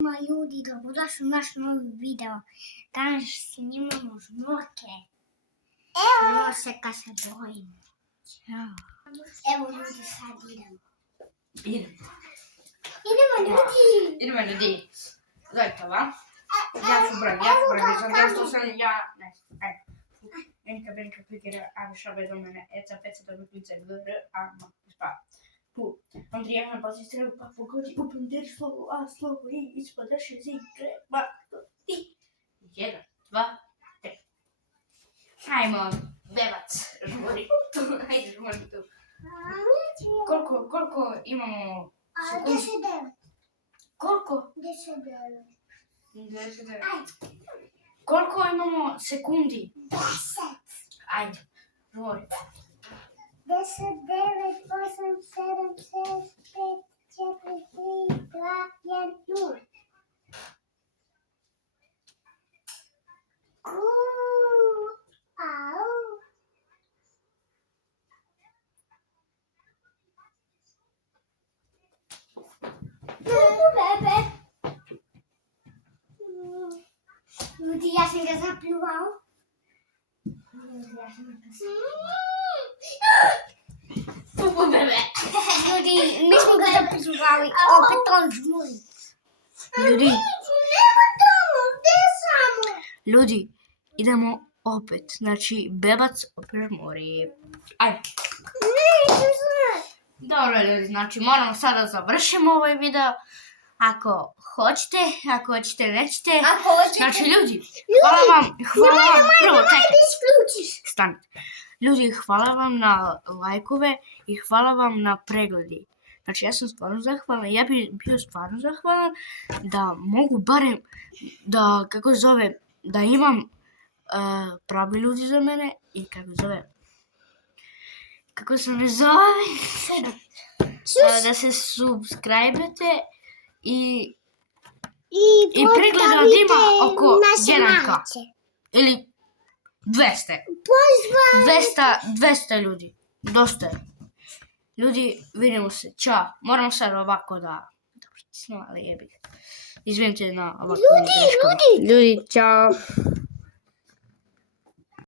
Ljudi, dobrodošli u naš novi video. Danas snimamo žmurke. Evo se kad se bojimo. Evo ljudi, sad idemo. Idemo ljudi. Idemo ljudi. Gotovo. Ja ću broj, zato sam ja... Benka, pikere, Aviša bez mene, Eca, Peca, Dobrovice, Gr, Ama, Spa. Andrijana pozistiraju pa pogodi u pandir slovo A, slovo I, ispod daše zikre, ba, ti. 1, 2, 3. Ajmo, bebac, žmuri tu, ajde žmuri tu. Koliko imamo sekundi? 10-9. Koliko? 10-9. 10. Koliko imamo sekundi? 10. Ajde, žmuri. 10, 9, 8, 7, 6, 5, 4, 3, 2, 1, 0. Au. Bebe. Ljudi, ja sam ga zapljuvao. Pupu bebe. Ljudi, mi smo ga zapljuvali. Opet on žmuri. Ljudi, Nema tamo, gdje samo? ljudi, idemo opet. Znači, bebac opet žmuri. Ajde. Neću sad. Dobro ljudi, znači moramo sada završimo ovaj video. Ako hoćete, nećete. Ako hoćete. Znači ljudi, hvala vam, prvo čekajte. Isključiš. Stanite. Ljudi, hvala vam na lajkove i hvala vam na pregledi. Znači, ja sam stvarno zahvalan. Ja bih bio stvarno zahvalan da mogu barem da, da imam pravi ljudi za mene i kako se ne zove, da se subscribe-ete i pregleda da ima oko 1K. Ili 200. 200 ljudi. Dosta je. Ljudi, vidimo se. Ćao. Moramo sad ovako da... Dobro, ali jebik. Izvinite na ovako. Ljudi, Ljudi, čao.